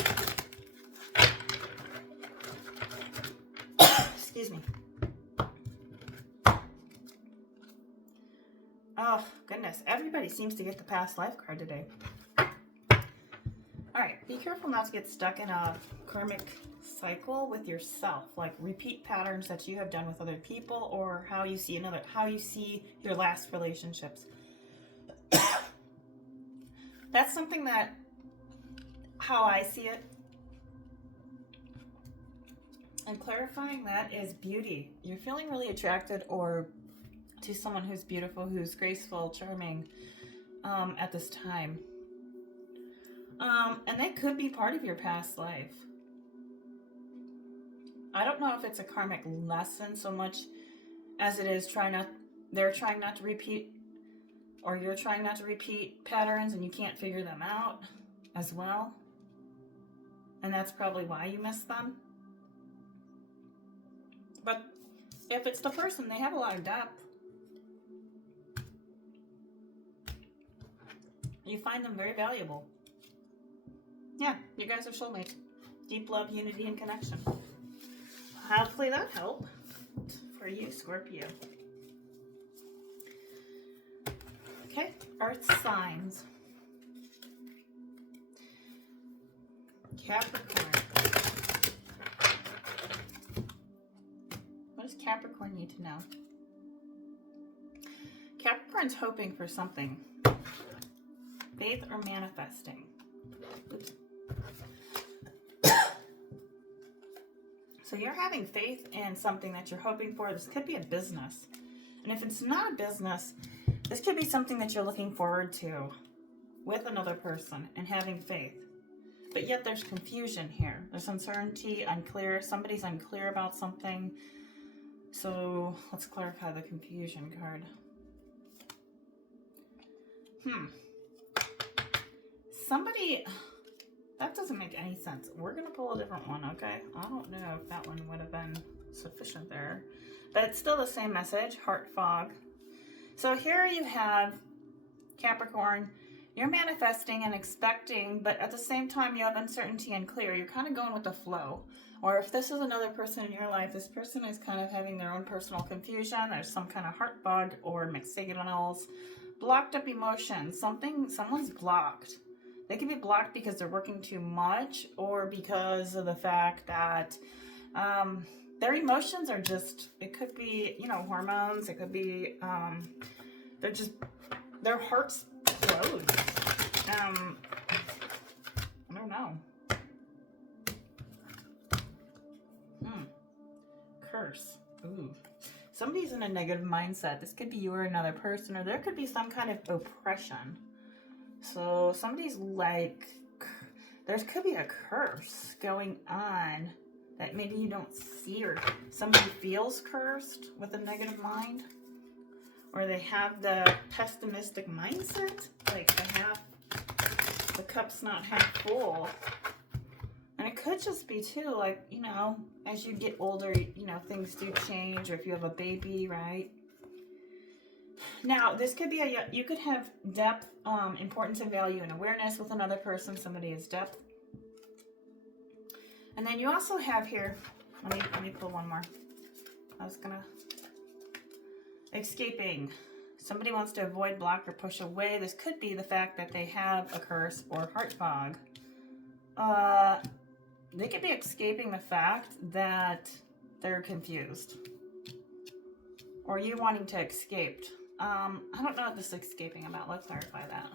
Excuse me. Oh, goodness. Everybody seems to get the past life card today. Alright, be careful not to get stuck in a karmic cycle with yourself, like repeat patterns that you have done with other people, or how you see your last relationships. That's something that, how I see it, and clarifying that is beauty. You're feeling really attracted or to someone who's beautiful, who's graceful, charming at this time. And they could be part of your past life. I don't know if it's a karmic lesson so much as it is they're trying not to repeat, or you're trying not to repeat patterns and you can't figure them out as well. And that's probably why you miss them. But if it's the person, they have a lot of depth. You find them very valuable. Yeah, you guys are soulmates. Deep love, unity, and connection. Hopefully that helped for you, Scorpio. Okay, Earth signs. Capricorn. What does Capricorn need to know? Capricorn's hoping for something. Faith or manifesting. Oops. So you're having faith in something that you're hoping for. This could be a business. And if it's not a business, this could be something that you're looking forward to with another person and having faith. But yet there's confusion here. There's uncertainty, unclear. Somebody's unclear about something. So let's clarify the confusion card. Somebody... That doesn't make any sense. We're going to pull a different one, okay? I don't know if that one would have been sufficient there. But it's still the same message, heart fog. So here you have Capricorn. You're manifesting and expecting, but at the same time you have uncertainty and clear. You're kind of going with the flow. Or if this is another person in your life, this person is kind of having their own personal confusion. There's some kind of heart fog or mixed signals. Blocked up emotions. Someone's blocked. They can be blocked because they're working too much, or because of the fact that their emotions are just, it could be, hormones. It could be, their heart's closed. I don't know. curse. Ooh. Somebody's in a negative mindset. This could be you or another person, or there could be some kind of oppression. So somebody's like, there could be a curse going on that maybe you don't see, or somebody feels cursed with a negative mind, or they have the pessimistic mindset, like the cup's not half full. And it could just be too, like, you know, as you get older, you know, things do change, or if you have a baby, right? Now, this could be you could have depth, importance and value and awareness with another person. Somebody has depth. And then you also have here, let me pull one more. I was gonna, escaping. Somebody wants to avoid, block, or push away. This could be the fact that they have a curse or heart fog. They could be escaping the fact that they're confused, or you wanting to escape. I don't know what this is escaping about. Let's clarify that.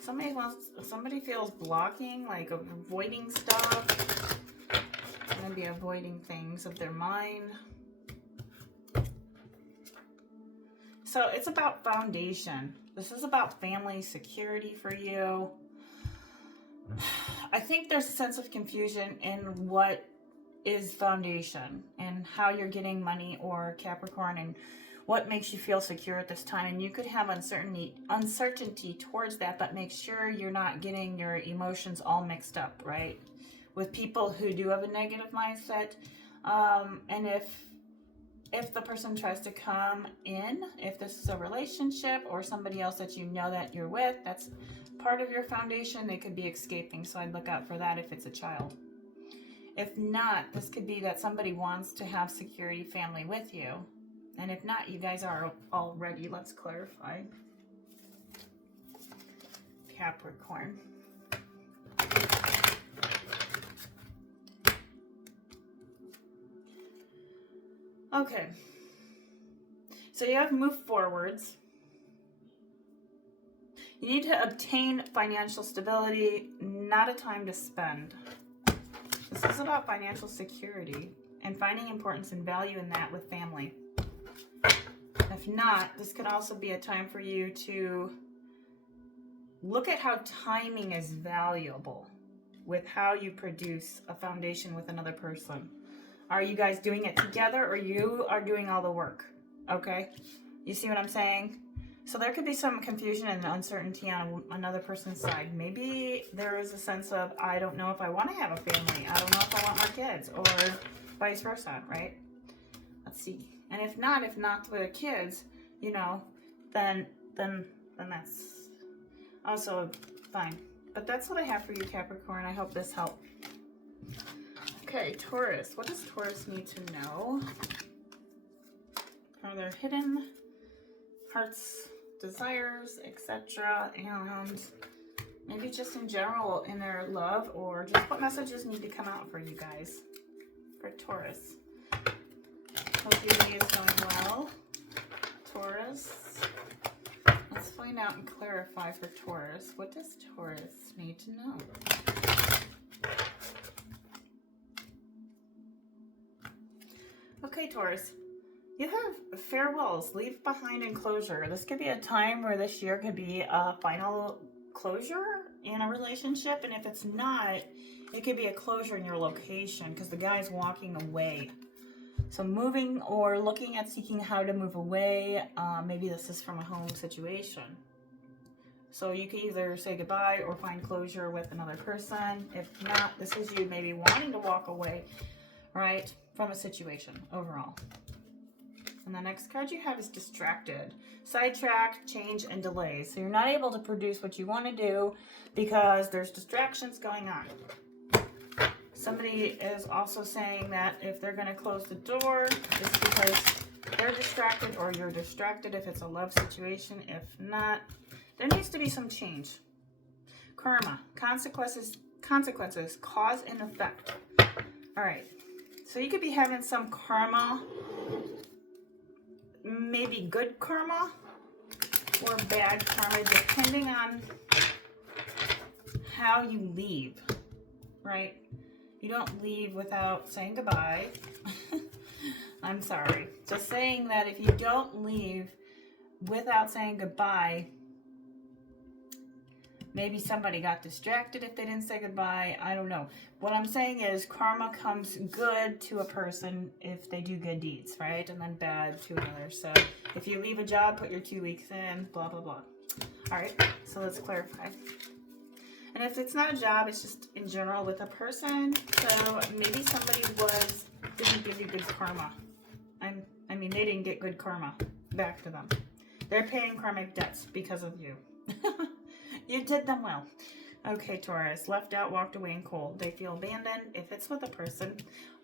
Somebody feels blocking, like avoiding stuff. Maybe avoiding things of their mind. So it's about foundation. This is about family security for you. I think there's a sense of confusion in what is foundation and how you're getting money, or Capricorn, and what makes you feel secure at this time. And you could have uncertainty towards that, but make sure you're not getting your emotions all mixed up, right? With people who do have a negative mindset. And if the person tries to come in, if this is a relationship or somebody else that you know that you're with, that's part of your foundation, they could be escaping. So I'd look out for that if it's a child. If not, this could be that somebody wants to have security family with you. And if not, you guys are already. Let's clarify. Capricorn. Okay. So you have moved forwards. You need to obtain financial stability, not a time to spend. This is about financial security and finding importance and value in that with family. If not, this could also be a time for you to look at how timing is valuable with how you produce a foundation with another person. Are you guys doing it together, or you are doing all the work? Okay? You see what I'm saying? So there could be some confusion and uncertainty on another person's side. Maybe there is a sense of, I don't know if I want to have a family. I don't know if I want more kids, or vice versa, right? Let's see. And if not with the kids, you know, then that's also fine. But that's what I have for you, Capricorn. I hope this helped. Okay, Taurus. What does Taurus need to know? Are there hidden hearts, desires, etc.? And maybe just in general in their love, or just what messages need to come out for you guys, for Taurus. Hope your day is going well, Taurus. Let's find out and clarify for Taurus. What does Taurus need to know? Okay, Taurus. You have farewells, leave behind, and closure. This could be a time where this year could be a final closure in a relationship. And if it's not, it could be a closure in your location, because the guy is walking away. So moving, or looking at seeking how to move away. Maybe this is from a home situation. So you can either say goodbye or find closure with another person. If not, this is you maybe wanting to walk away, right, from a situation overall. And the next card you have is distracted, sidetracked, change, and delays. So you're not able to produce what you want to do because there's distractions going on. Somebody is also saying that if they're going to close the door, it's because they're distracted, or you're distracted if it's a love situation. If not, there needs to be some change. Karma, consequences, cause and effect. All right. So you could be having some karma, maybe good karma or bad karma, depending on how you leave, right? You don't leave without saying goodbye. I'm sorry. Just saying that if you don't leave without saying goodbye, maybe somebody got distracted if they didn't say goodbye. I don't know. What I'm saying is karma comes good to a person if they do good deeds, right? And then bad to another. So if you leave a job, put your 2 weeks in, blah, blah, blah. All right, so let's clarify. And if it's not a job, it's just in general with a person. So maybe somebody didn't give you good karma. I mean, they didn't get good karma back to them. They're paying karmic debts because of you. You did them well. Okay, Taurus. Left out, walked away, and cold. They feel abandoned if it's with a person.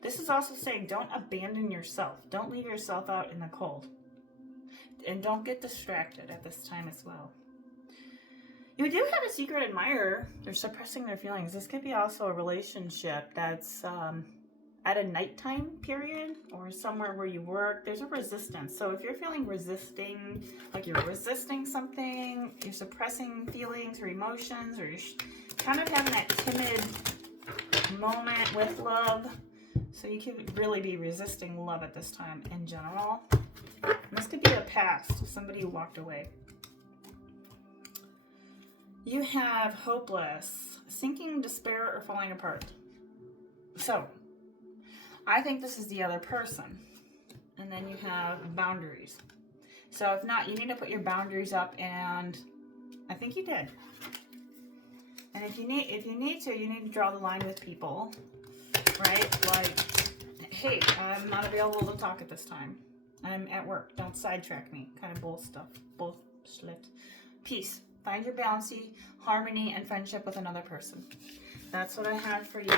This is also saying don't abandon yourself. Don't leave yourself out in the cold. And don't get distracted at this time as well. You do have a secret admirer. They're suppressing their feelings. This could be also a relationship that's at a nighttime period or somewhere where you work. There's a resistance. So if you're feeling resisting, like you're resisting something, you're suppressing feelings or emotions, or you're kind of having that timid moment with love. So you could really be resisting love at this time in general. And this could be a past, somebody who walked away. You have hopeless, sinking, despair, or falling apart. So, I think this is the other person. And then you have boundaries. So if not, you need to put your boundaries up, and I think you did. And if you need to draw the line with people, right? Like, hey, I'm not available to talk at this time. I'm at work. Don't sidetrack me. Kind of bullshit. Peace. Find your balance, harmony, and friendship with another person. That's what I have for you.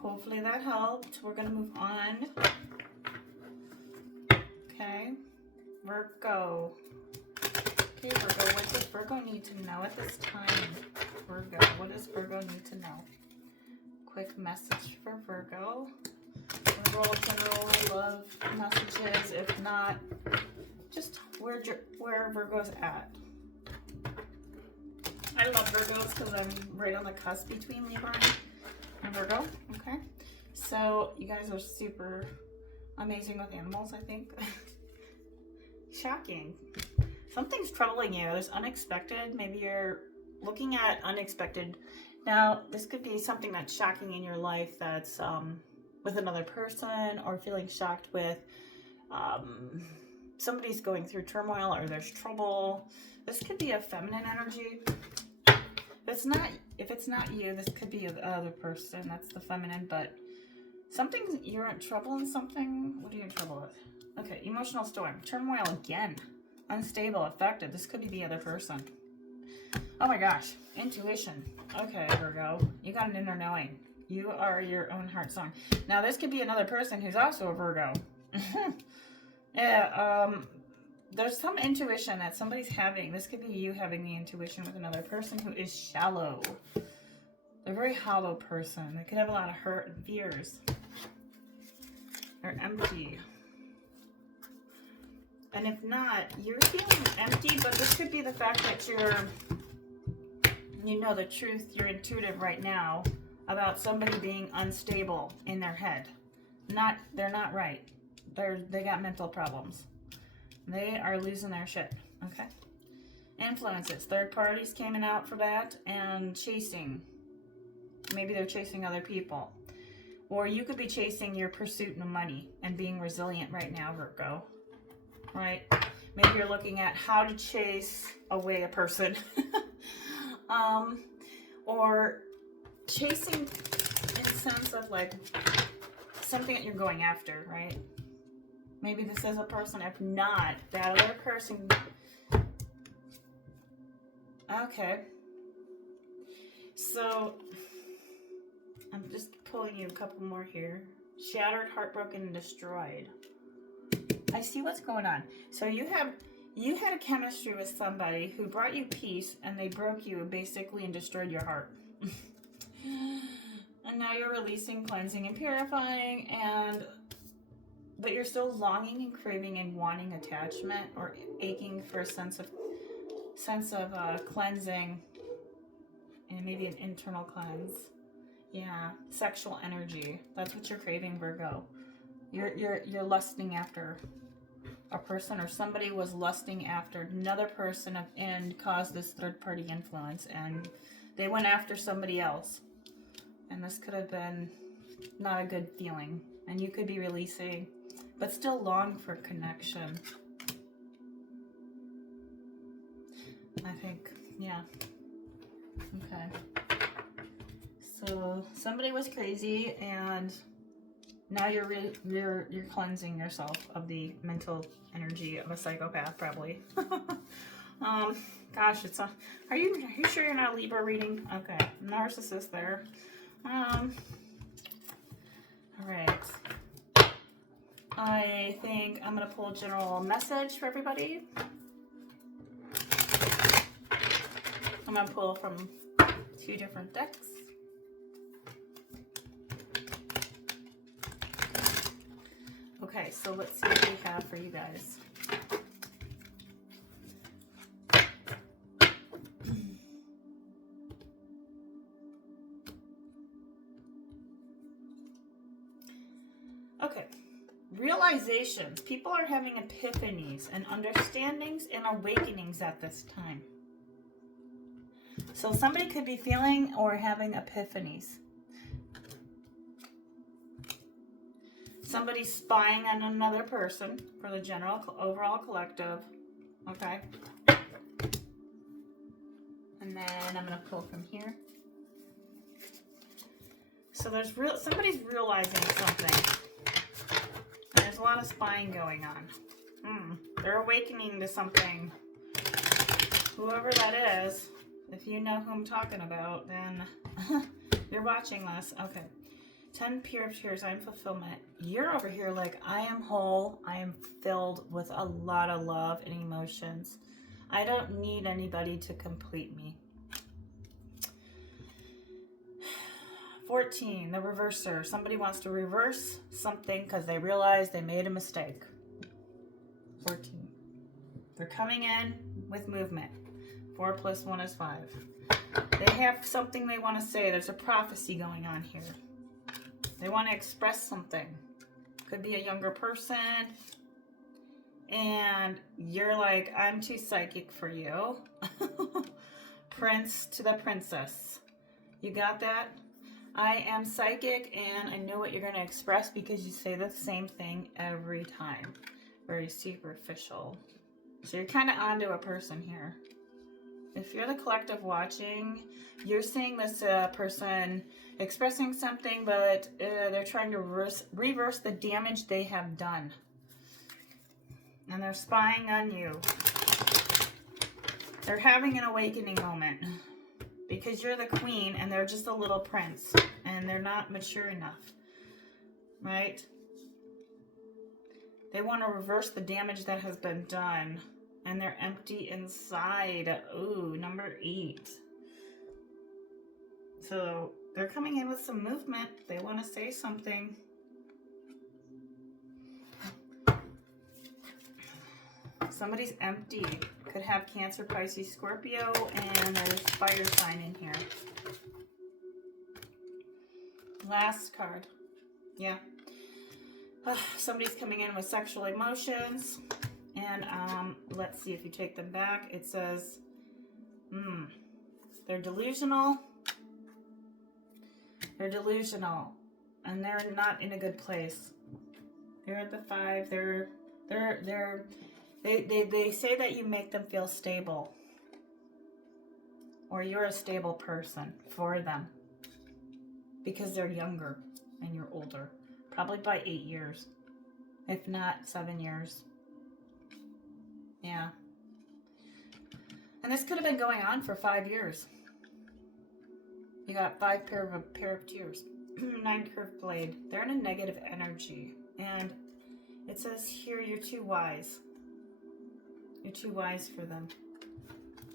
Hopefully that helped. We're going to move on. Okay. Virgo. Okay, Virgo, what does Virgo need to know at this time? Virgo, what does Virgo need to know? Quick message for Virgo. Overall general love messages. If not, just where Virgo's at. I love Virgos because I'm right on the cusp between Libra and Virgo. Okay. So you guys are super amazing with animals, I think. Shocking. Something's troubling you. There's unexpected. Maybe you're looking at unexpected. Now, this could be something that's shocking in your life that's with another person, or feeling shocked with somebody's going through turmoil or there's trouble. This could be a feminine energy. If it's not you, this could be the other person. That's the feminine, but you're in trouble in something. What are you in trouble with? Okay, emotional storm. Turmoil again. Unstable, affected. This could be the other person. Oh my gosh. Intuition. Okay, Virgo. You got an inner knowing. You are your own heart song. Now, this could be another person who's also a Virgo. Yeah, there's some intuition that somebody's having. This could be you having the intuition with another person who is shallow. They're a very hollow person. They could have a lot of hurt and fears. They're empty. And if not, you're feeling empty, but this could be the fact that you know the truth, you're intuitive right now about somebody being unstable in their head. They're not right. They got mental problems. They are losing their shit. Okay. Influences. Third parties came out for that, and chasing. Maybe they're chasing other people. Or you could be chasing your pursuit of money and being resilient right now, Virgo. Right? Maybe you're looking at how to chase away a person. Or chasing in the sense of like something that you're going after, right? Maybe this is a person. If not, that other person. Okay. So, I'm just pulling you a couple more here. Shattered, heartbroken, and destroyed. I see what's going on. So you had a chemistry with somebody who brought you peace, and they broke you basically and destroyed your heart. And now you're releasing, cleansing, and purifying, but you're still longing and craving and wanting attachment, or aching for a sense of cleansing, and maybe an internal cleanse. Yeah, sexual energy. That's what you're craving, Virgo. You're lusting after a person, or somebody was lusting after another person and caused this third-party influence, and they went after somebody else. And this could have been not a good feeling. And you could be releasing, but still long for connection. I think, yeah. Okay. So somebody was crazy, and now you're cleansing yourself of the mental energy of a psychopath, probably. Gosh, it's a. Are you sure you're not Libra reading? Okay, narcissist there. All right. I think I'm gonna pull a general message for everybody. I'm gonna pull from 2 different decks. Okay, so let's see what we have for you guys. Okay, realizations. People are having epiphanies and understandings and awakenings at this time. So somebody could be feeling or having epiphanies. Somebody's spying on another person for the general, overall collective. Okay. And then I'm going to pull from here. So there's somebody's realizing something. And there's a lot of spying going on. They're awakening to something. Whoever that is, if you know who I'm talking about, then you're watching this. Okay. 10 pure tears, I'm fulfillment. You're over here like, I am whole. I am filled with a lot of love and emotions. I don't need anybody to complete me. 14, the reverser. Somebody wants to reverse something because they realize they made a mistake. 14. They're coming in with movement. 4 + 1 is 5. They have something they want to say. There's a prophecy going on here. They want to express something. Could be a younger person. And you're like, I'm too psychic for you. Prince to the princess. You got that? I am psychic and I know what you're going to express because you say the same thing every time. Very superficial. So you're kind of onto a person here. If you're the collective watching, you're seeing this person expressing something, but they're trying to reverse the damage they have done. And they're spying on you. They're having an awakening moment. Because you're the queen and they're just a little prince. And they're not mature enough. Right? They want to reverse the damage that has been done. And they're empty inside. Ooh, number 8. So they're coming in with some movement. They want to say something. Somebody's empty. Could have Cancer, Pisces, Scorpio, and there's fire sign in here. Last card. Yeah. Somebody's coming in with sexual emotions. And let's see if you take them back. It says, they're delusional. They're delusional. And they're not in a good place. They're at the 5. They say that you make them feel stable. Or you're a stable person for them. Because they're younger and you're older. Probably by 8 years. If not 7 years. Yeah. And this could have been going on for 5 years. You got 5 pair of tears. 9 curved blade. They're in a negative energy. And it says here, you're too wise. You're too wise for them.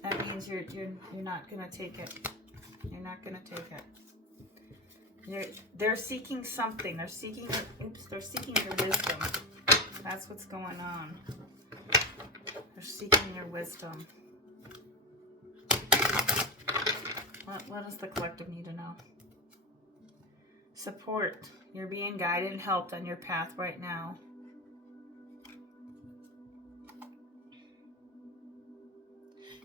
That means you're not gonna take it. You're not gonna take it. They're seeking something. They're seeking your wisdom. That's what's going on. They're seeking your wisdom. What does the collective need to know? support. You're being guided and helped on your path right now.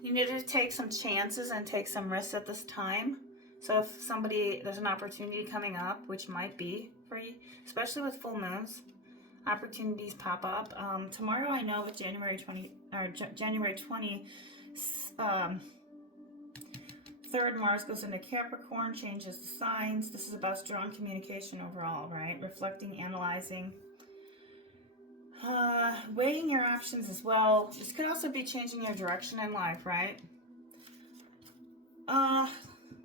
You need to take some chances and take some risks at this time. So if there's an opportunity coming up, which might be for you, especially with full moons, opportunities pop up. Tomorrow, I know with January 20, third Mars goes into Capricorn, changes the signs. This is about strong communication overall, right? Reflecting, analyzing, weighing your options as well. This could also be changing your direction in life, right?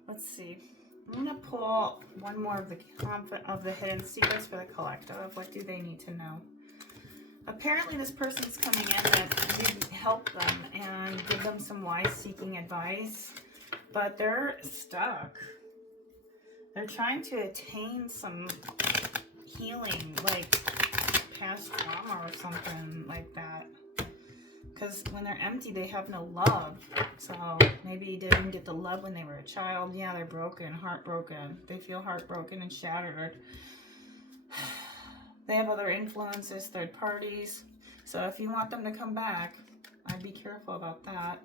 Let's see. I'm gonna pull one more of the hidden secrets for the collective. What do they need to know? Apparently, this person's coming in that you help them and give them some wise seeking advice, but they're stuck. They're trying to attain some healing, like past trauma or something like that. Because when they're empty, they have no love. So maybe they didn't get the love when they were a child. Yeah, they're broken, heartbroken. They feel heartbroken and shattered. They have other influences, third parties. So if you want them to come back, I'd be careful about that.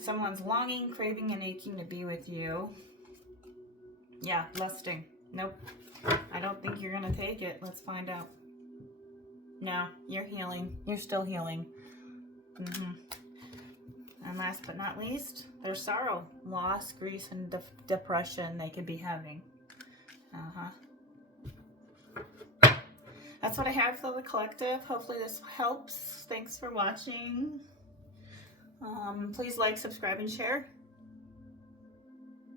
Someone's longing, craving, and aching to be with you. Yeah, lusting. Nope. I don't think you're going to take it. Let's find out. No, you're healing. You're still healing. And last but not least, there's sorrow, loss, grief, and depression they could be having. That's what I have for the collective. Hopefully this helps. Thanks for watching. Please like, subscribe, and share.